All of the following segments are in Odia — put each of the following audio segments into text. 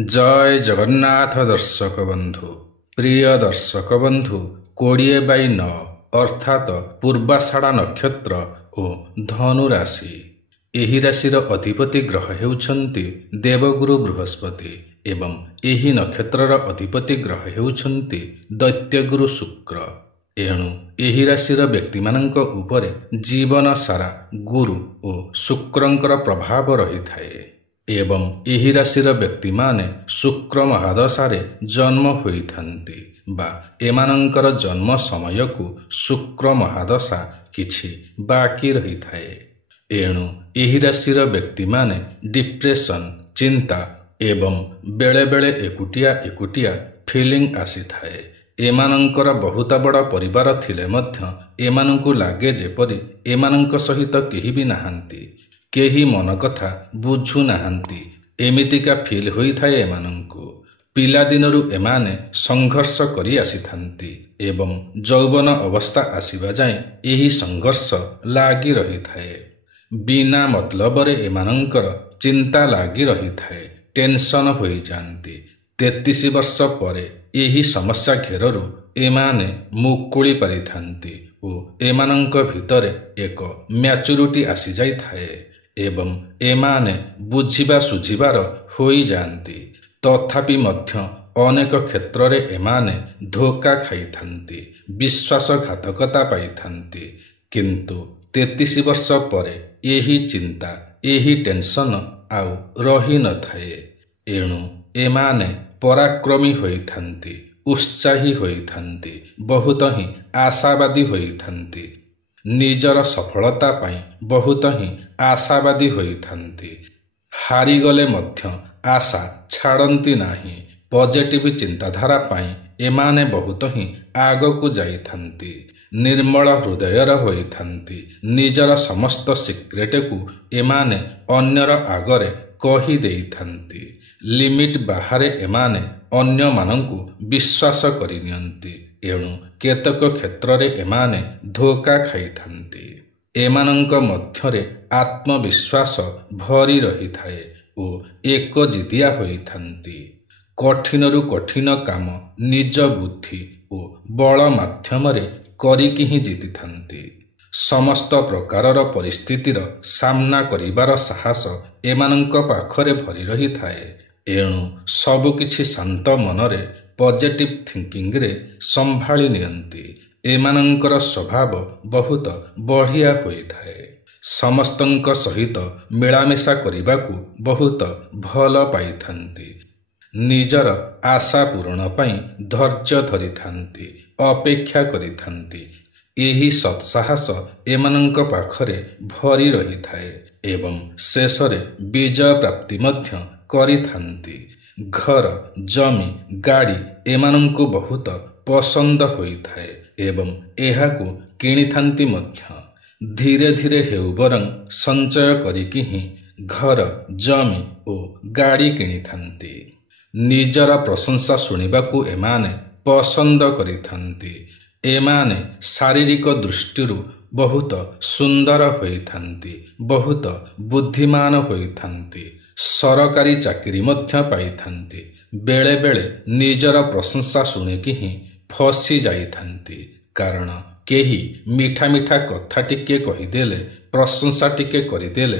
जय जगन्नाथ दर्शक बंधु प्रिय दर्शक बंधु 20/9 अर्थात पूर्वाषाढ़ा नक्षत्र और धनु राशि। एही राशिर अधिपति ग्रह हेउछन्ति देवगुरु बृहस्पति एवं एही नक्षत्रर अधिपति ग्रह हेउछन्ति दैत्यगुरु शुक्र। एणु एही राशिर व्यक्ति मानक उपरे जीवन सारा गुरु और शुक्रंकर प्रभाव रही थाए एवं एही राशिर व्यक्ति माने शुक्र महादशारे जन्म होइथान्ति बा एमानंकर जन्म समय को शुक्र महादशा किछि बाकी रही थाए। एणु एही राशिर व्यक्ति माने डिप्रेशन चिंता एवं बेले बेले एकुटिया एकुटिया फीलिंग आसी थाए। एमानंकर बहुत बड़ परिवार थिले मध्य एमानंकु लागे जेपरि एमानंक सहित केही भी नाहांती, केही मन कथा बुझु नाहांती, एमितिका फील होई थाए एमानंकु। पिला दिनरु एमाने संघर्ष करी आसीथांती एवं यौवन अवस्था आसीबा जाए एही संघर्ष लागी रही थाए। बिना मतलबरे एमानंकर चिंता लागी रही थाए, टेंशन होई जांती। 33 वर्ष परे एही समस्या घेररु एमाने मुकुली परिथांती और एमानंक भितरे एक मैच्योरिटी आसी जाई थाए एवं एमाने बुझिबा सुझिबार होई जांती। तथापि मध्य अनेक क्षेत्र रे एमाने धोखा खाइथांती, विश्वासघातकता पाइथांती। किंतु 33 वर्ष परे एही चिंता एही टेंशन आउ रही न थाए। एणु एमाने पराक्रमी होइथांती, उत्साही होइथांती, बहुत ही आशावादी होइथांती। निजर सफलता पाई बहुत ही आशावादी होइथांती। हारिगले मध्य आशा छाड़ती नाही। पॉजिटिव चिंताधारा पाई एमाने बहुत ही आगकु जाइथांती। निर्मल हृदयर होइथांती। निजर समस्त सिक्रेट को एमाने अन्यर आगरे कही देइथांती। लिमिट बाहरे एमाने अन्य मानंकु विश्वास करि नियंती। एणु केतक क्षेत्र रे एमाने धोखा खाइथांती। एमानंक मध्यरे आत्मविश्वास भरी रही थाए और एक जिदिया होइथांती। कठिनरु कठिन काम निज बुद्धि और बल माध्यमरे करिकि ही जीतिथांती। समस्त प्रकारर परिस्थितिर सामना करिबार साहस एमानंक पाखरे भरी रही थाए। एणु सबु किछि शांत मनरे पॉजिटिव थिंकिंग रे संभाली नियंती। एमानंकर स्वभाव बहुत बढ़िया होई थाए। समस्तंक सहित मिलामिशा करिबाकू बहुत भल पाइथांती। निजर आशा पूरण पाई धैर्य धरिथांती, अपेक्षा करिथांती। एही सत्साहस एमानंक पाखरे भरी रही थाए एवं शेषरे विजय प्राप्ति मध्य करिथांती। घर जमी गाड़ी एमानंकु बहुत पसंद होई थाए एवं एहाकु किणिथांती मध्य। धीरे धीरे हेउ बरं संचय करिकि ही घर जमी और गाड़ी किणिथांती। निजर प्रशंसा सुनिबाकू एमाने पसंद करिथांती। एमाने शारीरिक दृष्टिरु बहुत सुंदर होइथांती, बहुत बुद्धिमान होइथांती। सरकारी चाकरी मध्य पाइथांती। बेले बेले निजर प्रशंसा सुनिकि ही फसी जाइथांती। कारण केही मीठा मीठा कथा टिके कहिदेले, प्रशंसा टिके करिदेले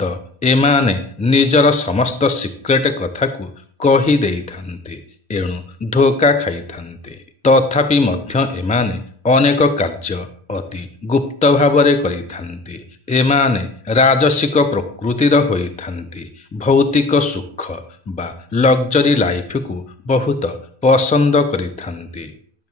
तो एमाने निजर समस्त सिक्रेट कथा को कही देइथांती। एणु धोखा खाइथांती। तथापि मध्य एमाने अनेक कार्य अति गुप्त भावरे करिथांती। एमाने राजसिक प्रकृतिर होइथांती। भौतिक सुख बा लग्जरी लाइफ को बहुत पसंद करिथांती।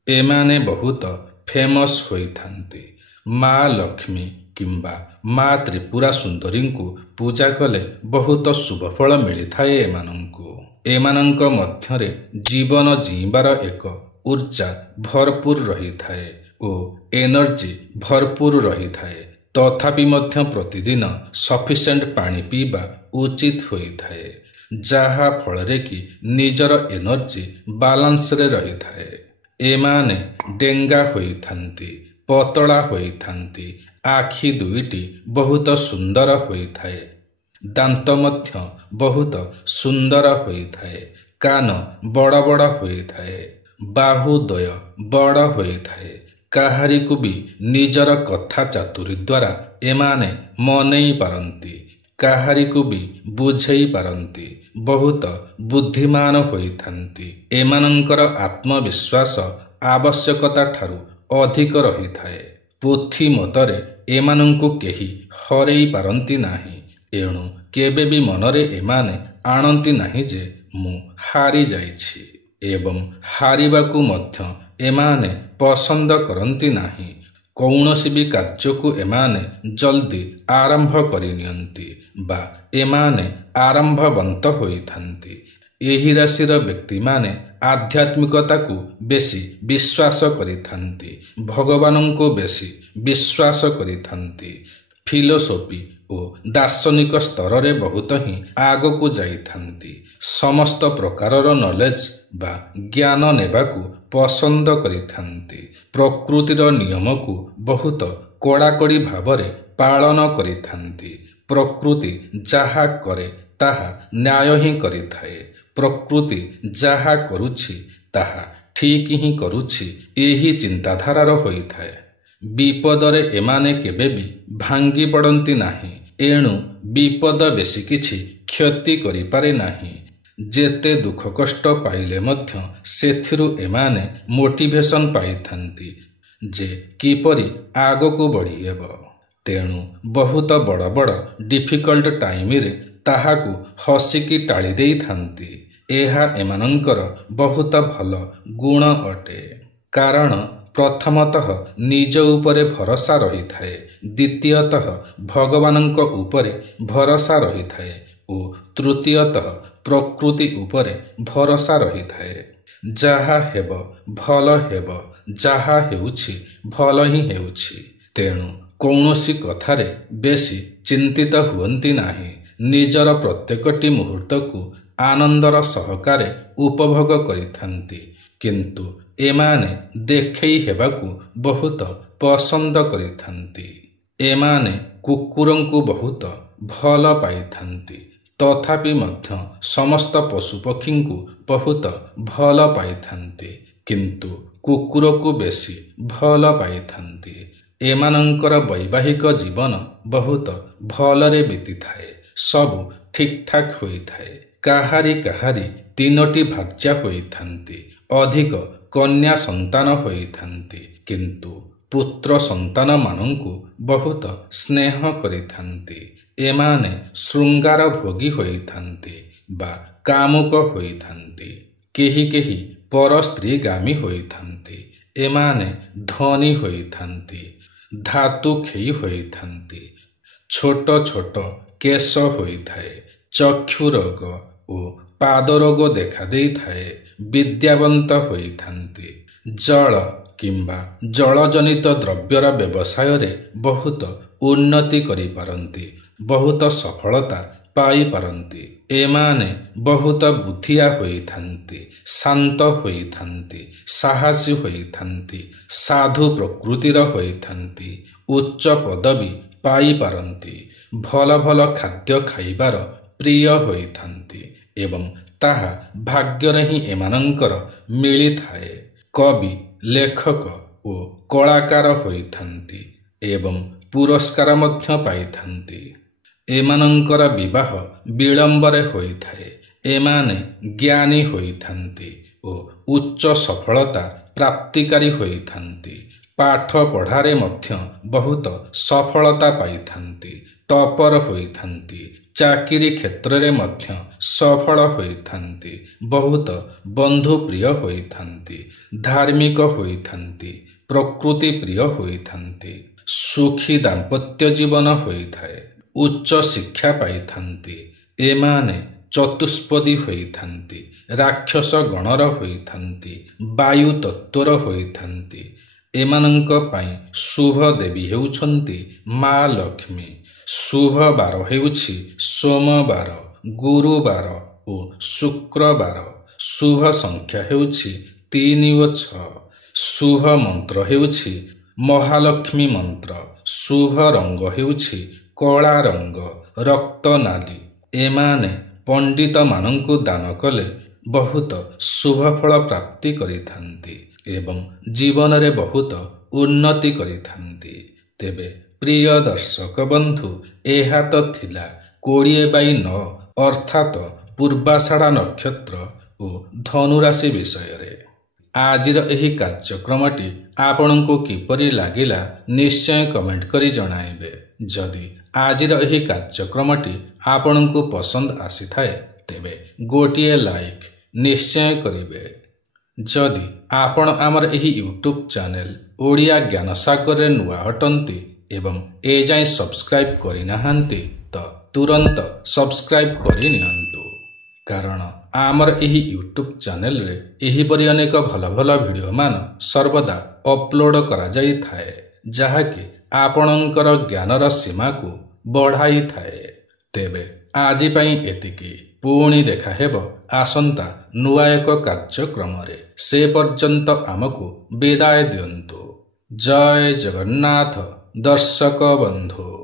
एमाने बहुत फेमस होइथांती। माँ लक्ष्मी किंबा माँ त्रिपुरा सुंदरी को पूजा कले बहुत शुभ फल मिलिथाए एमानंकु। एमानंक मध्यरे जीवन जीवार एक ऊर्जा भरपूर रही थाए और एनर्जी भरपूर रही थाए। तथापि मध्य प्रतिदिन सफिशिएंट पानी पीबा उचित होई थाए, जहा फलरे कि निजर एनर्जी बालांस रे रही थाए। एमाने डेंगा होई थांती, पतला होई थांती। आखि दुईटी बहुत सुंदर होई थाए। दांत मध्य बहुत सुंदर होई थाए। କାନ ବଡ଼ ବଡ଼ ହୋଇଥାଏ, ବାହୁଦ୍ୱୟ ବଡ଼ ହୋଇଥାଏ। କାହାରିକୁ ବି ନିଜର କଥା ଚାତୁରୀ ଦ୍ୱାରା ଏମାନେ ମନେଇ ପାରନ୍ତି, କାହାରିକୁ ବି ବୁଝେଇ ପାରନ୍ତି। ବହୁତ ବୁଦ୍ଧିମାନ ହୋଇଥାନ୍ତି। ଏମାନଙ୍କର ଆତ୍ମବିଶ୍ୱାସ ଆବଶ୍ୟକତା ଠାରୁ ଅଧିକ ରହିଥାଏ। ପୋଥି ମତରେ ଏମାନଙ୍କୁ କେହି ହରେଇ ପାରନ୍ତି ନାହିଁ। ଏଣୁ କେବେ ବି ମନରେ ଏମାନେ ଆଣନ୍ତି ନାହିଁ ଯେ ମୁଁ ହାରି ଯାଇଛି, ଏବଂ ହାରିବାକୁ ମଧ୍ୟ ଏମାନେ ପସନ୍ଦ କରନ୍ତି ନାହିଁ। କୌଣସି ବି କାର୍ଯ୍ୟକୁ ଏମାନେ ଜଲ୍ଦି ଆରମ୍ଭ କରିନିଅନ୍ତି ବା ଏମାନେ ଆରମ୍ଭବନ୍ତ ହୋଇଥାନ୍ତି। ଏହି ରାଶିର ବ୍ୟକ୍ତିମାନେ ଆଧ୍ୟାତ୍ମିକତାକୁ ବେଶୀ ବିଶ୍ୱାସ କରିଥାନ୍ତି, ଭଗବାନଙ୍କୁ ବେଶୀ ବିଶ୍ୱାସ କରିଥାନ୍ତି। ଫିଲୋସୋଫି ଓ ଦାର୍ଶନିକ ସ୍ତରରେ ବହୁତ ହିଁ ଆଗକୁ ଯାଇଥାନ୍ତି। ସମସ୍ତ ପ୍ରକାରର ନଲେଜ ବା ଜ୍ଞାନ ନେବାକୁ ପସନ୍ଦ କରିଥାନ୍ତି। ପ୍ରକୃତିର ନିୟମକୁ ବହୁତ କଡ଼ାକଡ଼ି ଭାବରେ ପାଳନ କରିଥାନ୍ତି। ପ୍ରକୃତି ଯାହା କରେ ତାହା ନ୍ୟାୟ ହିଁ କରିଥାଏ। ପ୍ରକୃତି ଯାହା କରୁଛି ତାହା ଠିକ୍ ହିଁ କରୁଛି, ଏହି ଚିନ୍ତାଧାରାର ହୋଇଥାଏ। ବିପଦରେ ଏମାନେ କେବେ ବି ଭାଙ୍ଗି ପଡ଼ନ୍ତି ନାହିଁ। ଏଣୁ ବିପଦ ବେଶୀ କିଛି କ୍ଷତି କରିପାରେ ନାହିଁ। ଯେତେ ଦୁଃଖ କଷ୍ଟ ପାଇଲେ ମଧ୍ୟ ସେଥିରୁ ଏମାନେ ମୋଟିଭେସନ୍ ପାଇଥାନ୍ତି ଯେ କିପରି ଆଗକୁ ବଢ଼ିହେବ। ତେଣୁ ବହୁତ ବଡ଼ ବଡ଼ ଡିଫିକଲ୍ଟ ଟାଇମରେ ତାହାକୁ ହସିକି ଟାଳି ଦେଇଥାନ୍ତି। ଏହା ଏମାନଙ୍କର ବହୁତ ଭଲ ଗୁଣ ଅଟେ। କାରଣ ପ୍ରଥମତଃ ନିଜ ଉପରେ ଭରସା ରହିଥାଏ, ଦ୍ୱିତୀୟତଃ ଭଗବାନଙ୍କ ଉପରେ ଭରସା ରହିଥାଏ ଓ ତୃତୀୟତଃ ପ୍ରକୃତି ଉପରେ ଭରସା ରହିଥାଏ। ଯାହା ହେବ ଭଲ ହେବ, ଯାହା ହେଉଛି ଭଲ ହିଁ ହେଉଛି। ତେଣୁ କୌଣସି କଥାରେ ବେଶୀ ଚିନ୍ତିତ ହୁଅନ୍ତି ନାହିଁ। ନିଜର ପ୍ରତ୍ୟେକଟି ମୁହୂର୍ତ୍ତକୁ ଆନନ୍ଦର ସହକାରେ ଉପଭୋଗ କରିଥାନ୍ତି। କିନ୍ତୁ ଏମାନେ ଦେଖେଇ ହେବାକୁ ବହୁତ ପସନ୍ଦ କରିଥାନ୍ତି। ଏମାନେ କୁକୁରଙ୍କୁ ବହୁତ ଭଲ ପାଇଥାନ୍ତି। ତଥାପି ମଧ୍ୟ ସମସ୍ତ ପଶୁପକ୍ଷୀଙ୍କୁ ବହୁତ ଭଲ ପାଇଥାନ୍ତି, କିନ୍ତୁ କୁକୁରକୁ ବେଶୀ ଭଲ ପାଇଥାନ୍ତି। ଏମାନଙ୍କର ବୈବାହିକ ଜୀବନ ବହୁତ ଭଲରେ ବିତିଥାଏ। ସବୁ ଠିକ୍ଠାକ୍ ହୋଇଥାଏ। କାହାରି କାହାରି 3ଟି ଭାର୍ଯ୍ୟା ହୋଇଥାନ୍ତି। ଅଧିକ କନ୍ୟା ସନ୍ତାନ ହୋଇଥାନ୍ତି, କିନ୍ତୁ ପୁତ୍ର ସନ୍ତାନମାନଙ୍କୁ ବହୁତ ସ୍ନେହ କରିଥାନ୍ତି। ଏମାନେ ଶୃଙ୍ଗାର ଭୋଗୀ ହୋଇଥାନ୍ତି ବା କାମୁକ ହୋଇଥାନ୍ତି। କେହି କେହି ପର ସ୍ତ୍ରୀଗାମୀ ହୋଇଥାନ୍ତି। ଏମାନେ ଧନୀ ହୋଇଥାନ୍ତି, ଧାତୁକ୍ଷୟୀ ହୋଇଥାନ୍ତି। ଛୋଟ ଛୋଟ କେଶ ହୋଇଥାଏ। ଚକ୍ଷୁ ରୋଗ ଓ ପାଦ ରୋଗ ଦେଖାଦେଇଥାଏ। ବିଦ୍ୟାବନ୍ତ ହୋଇଥାନ୍ତି। ଜଳ କିମ୍ବା ଜଳଜନିତ ଦ୍ରବ୍ୟର ବ୍ୟବସାୟରେ ବହୁତ ଉନ୍ନତି କରିପାରନ୍ତି, ବହୁତ ସଫଳତା ପାଇପାରନ୍ତି। ଏମାନେ ବହୁତ ବୁଦ୍ଧିଆ ହୋଇଥାନ୍ତି, ଶାନ୍ତ ହୋଇଥାନ୍ତି, ସାହସୀ ହୋଇଥାନ୍ତି, ସାଧୁ ପ୍ରକୃତିର ହୋଇଥାନ୍ତି, ଉଚ୍ଚ ପଦବୀ ପାଇପାରନ୍ତି, ଭଲ ଭଲ ଖାଦ୍ୟ ଖାଇବାର ପ୍ରିୟ ହୋଇଥାନ୍ତି ଏବଂ ତାହା ଭାଗ୍ୟରେ ହିଁ ଏମାନଙ୍କର ମିଳିଥାଏ। କବି, ଲେଖକ ଓ କଳାକାର ହୋଇଥାନ୍ତି ଏବଂ ପୁରସ୍କାର ମଧ୍ୟ ପାଇଥାନ୍ତି। ଏମାନଙ୍କର ବିବାହ ବିଳମ୍ବରେ ହୋଇଥାଏ। ଏମାନେ ଜ୍ଞାନୀ ହୋଇଥାନ୍ତି ଓ ଉଚ୍ଚ ସଫଳତା ପ୍ରାପ୍ତିକାରୀ ହୋଇଥାନ୍ତି। ପାଠ ପଢ଼ାରେ ମଧ୍ୟ ବହୁତ ସଫଳତା ପାଇଥାନ୍ତି। ଟପର ହୋଇଥାନ୍ତି। ଚାକିରି କ୍ଷେତ୍ରରେ ମଧ୍ୟ ସଫଳ ହୋଇଥାନ୍ତି। ବହୁତ ବନ୍ଧୁପ୍ରିୟ ହୋଇଥାନ୍ତି। ଧାର୍ମିକ ହୋଇଥାନ୍ତି। ପ୍ରକୃତି ପ୍ରିୟ ହୋଇଥାନ୍ତି। ସୁଖୀ ଦାମ୍ପତ୍ୟ ଜୀବନ ହୋଇଥାଏ। ଉଚ୍ଚ ଶିକ୍ଷା ପାଇଥାନ୍ତି। ଏମାନେ ଚତୁଷ୍ପଦୀ ହୋଇଥାନ୍ତି। ରାକ୍ଷସ ଗଣର ହୋଇଥାନ୍ତି। ବାୟୁ ତତ୍ତ୍ୱର ହୋଇଥାନ୍ତି। ଏମାନଙ୍କ ପାଇଁ ଶୁଭ ଦେବୀ ହେଉଛନ୍ତି ମା ଲକ୍ଷ୍ମୀ। ଶୁଭ ବାର ହେଉଛି ସୋମବାର, ଗୁରୁବାର ଓ ଶୁକ୍ରବାର। ଶୁଭ ସଂଖ୍ୟା ହେଉଛି 3 ଓ 6। ଶୁଭ ମନ୍ତ୍ର ହେଉଛି ମହାଲକ୍ଷ୍ମୀ ମନ୍ତ୍ର। ଶୁଭ ରଙ୍ଗ ହେଉଛି କଳା ରଙ୍ଗ, ରକ୍ତ ନାଲି। ଏମାନେ ପଣ୍ଡିତମାନଙ୍କୁ ଦାନ କଲେ ବହୁତ ଶୁଭଫଳ ପ୍ରାପ୍ତି କରିଥାନ୍ତି ଏବଂ ଜୀବନରେ ବହୁତ ଉନ୍ନତି କରିଥାନ୍ତି। ତେବେ ପ୍ରିୟ ଦର୍ଶକ ବନ୍ଧୁ, ଏହା ତ ଥିଲା 20/9 ଅର୍ଥାତ ପୂର୍ବାଷାଢ଼ା ନକ୍ଷତ୍ର ଓ ଧନୁରାଶି ବିଷୟରେ। ଆଜିର ଏହି କାର୍ଯ୍ୟକ୍ରମଟି ଆପଣଙ୍କୁ କିପରି ଲାଗିଲା ନିଶ୍ଚୟ କମେଣ୍ଟ କରି ଜଣାଇବେ। ଯଦି ଆଜିର ଏହି କାର୍ଯ୍ୟକ୍ରମଟି ଆପଣଙ୍କୁ ପସନ୍ଦ ଆସିଥାଏ ତେବେ ଗୋଟିଏ ଲାଇକ୍ ନିଶ୍ଚୟ କରିବେ। ଯଦି ଆପଣ ଆମର ଏହି ୟୁଟ୍ୟୁବ୍ ଚ୍ୟାନେଲ ଓଡ଼ିଆ ଜ୍ଞାନସାଗରରେ ନୂଆ ଅଟନ୍ତି ଏବଂ ଏଯାଏଁ ସବସ୍କ୍ରାଇବ୍ କରିନାହାନ୍ତି ତ ତୁରନ୍ତ ସବସ୍କ୍ରାଇବ୍ କରିନିଅନ୍ତୁ, କାରଣ ଆମର ଏହି ୟୁଟ୍ୟୁବ୍ ଚ୍ୟାନେଲରେ ଏହିପରି ଅନେକ ଭଲ ଭଲ ଭିଡ଼ିଓମାନ ସର୍ବଦା ଅପଲୋଡ଼ କରାଯାଇଥାଏ, ଯାହାକି ଆପଣଙ୍କର ଜ୍ଞାନର ସୀମାକୁ ବଢ଼ାଇଥାଏ। ତେବେ ଆଜି ପାଇଁ ଏତିକି। ପୁଣି ଦେଖା ହେବ ଆସନ୍ତା ନୂଆ ଏକ କାର୍ଯ୍ୟକ୍ରମରେ। ସେ ପର୍ଯ୍ୟନ୍ତ ଆମକୁ ବିଦାୟ ଦିଅନ୍ତୁ। ଜୟ ଜଗନ୍ନାଥ ଦର୍ଶକ ବନ୍ଧୁ।